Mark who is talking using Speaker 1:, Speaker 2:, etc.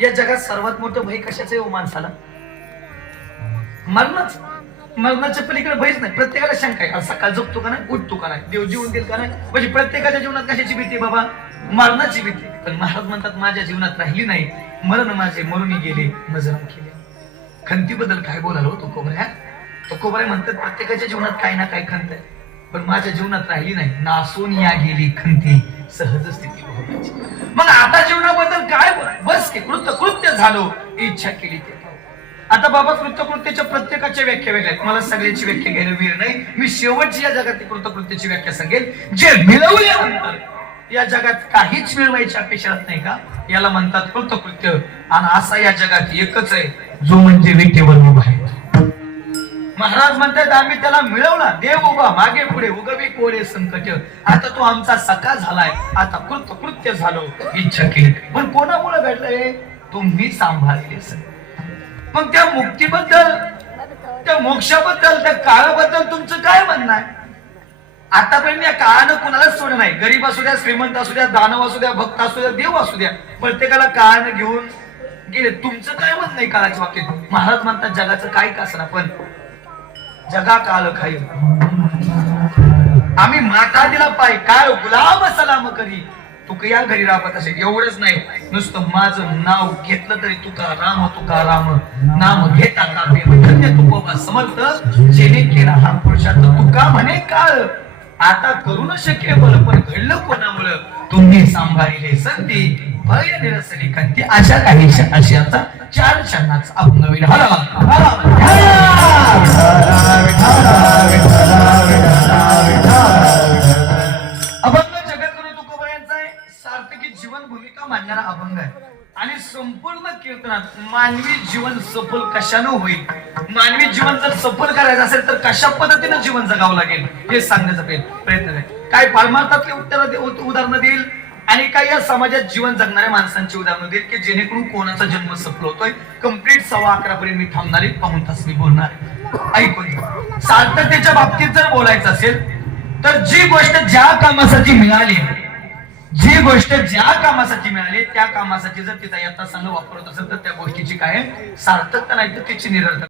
Speaker 1: या जगात सर्वात मोठं भय कशाचं हो माणसाला? मरणाच. मरणाच्या पलीकडे भयच नाही. प्रत्येकाला शंका आहे. सकाळ झोपतो का नाही? उठतो का नाही? देव जीवन देईल का नाही? म्हणजे प्रत्येकाच्या जीवनात कशाची भीती बाबा? मरणाची भीती पण महाराज म्हणतात माझ्या जीवनात राहिली नाही. मरण माझे मरून गेले. मजरम केले. खंतीबद्दल काय बोलालो हो तो कोबऱ्या तो कोबऱ्या म्हणतात प्रत्येकाच्या जीवनात काही ना काही खंत आहे. पण माझ्या जीवनात राहिली नाही. नासून या गेली खंती. सहज स्थिती मग आता जीवनामध्ये झालो इच्छा केली ते. आता बाबा कृतकृत्याच्या प्रत्येकाच्या व्याख्या वेगळ्या आहेत. मला सगळ्याची व्याख्या घ्यायला वेळ नाही. मी शेवटची या जगातील कृतकृत्याची व्याख्या सांगेल. जे मिळवल्यानंतर या जगात काहीच मिळवायची अपेक्षा राहत नाही का? याला म्हणतात कृतकृत्य. आणि असा या जगात एकच आहे जो म्हणजे विटेवर उभा आहे. महाराज म्हणतात आम्ही त्याला मिळवला. देव उभा मागे पुढे उगवे कोरे संकट. आता तो आमचा सखा झालाय. आता कृतकृत्य झालो. इच्छा केली. पण कोणामुळे घडलंय? तुम्ही सांभाळले मग त्या मुक्तीबद्दल त्या मोक्षाबद्दल त्या काळाबद्दल तुमचं काय म्हणणं आहे? आतापर्यंत या काळानं कुणालाच सोडलं नाही. गरीब असू द्या श्रीमंत असू द्या दानव असू द्या भक्त असू द्या देव असू द्या प्रत्येकाला काळानं घेऊन गेले. तुमचं काय म्हणणं नाही काळाच्या बाबतीत? महाराज म्हणतात जगाचं काय का असणार पण जगा काळ खाई आम्ही माता दिला पाय काळ गुलाम सलाम करी. तुकया घरी राबत असेल? एवढंच नाही. नुसतं माझं नाव घेतलं तरी तुका राम तुका राम. नाम घेता कापे धन्य तुकोबा समर्थ. जेने केला हा पुरुषार्थ तुका म्हणे काळ. आता करू न शक्य बल पण घडलं कोणामुळं? तुम्ही सांभाळले संधी. भय निरसली कंती. अशा काही श- अशाचा चार क्षणाचा आपण होईल हरा. हरा. जीवन भूमिका मांडणारा अभंग आहे. आणि संपूर्ण कीर्तनात मानवी जीवन सफल कशानं होईल? मानवी जीवन जर सफल करायचं असेल तर कशा पद्धतीनं जीवन जगावं लागेल? हे सांगण्याचा प्रयत्न आहे. काय पारमार्थातले उत्तर उदाहरणं देईल? आणि काही या समाजात जीवन जगणाऱ्या माणसांची उदाहरणं देईल की जेणेकरून कोणाचा जन्म सफल होतोय? कंप्लीट सव्वा अकरा पर्यंत मी थांबणार आहे. पाहून तास मी बोलणार ऐकून सार्थकतेच्या बाबतीत जर बोलायचं असेल तर जी गोष्ट ज्या कामासाठी मिळाली जी गोष्ट ज्या कामासाठी मिळाली त्या कामासाठी जर तिचा यथासंग संघ वापरत असेल तर त्या गोष्टीची काय सार्थकता नाही तर तिची निरर्थक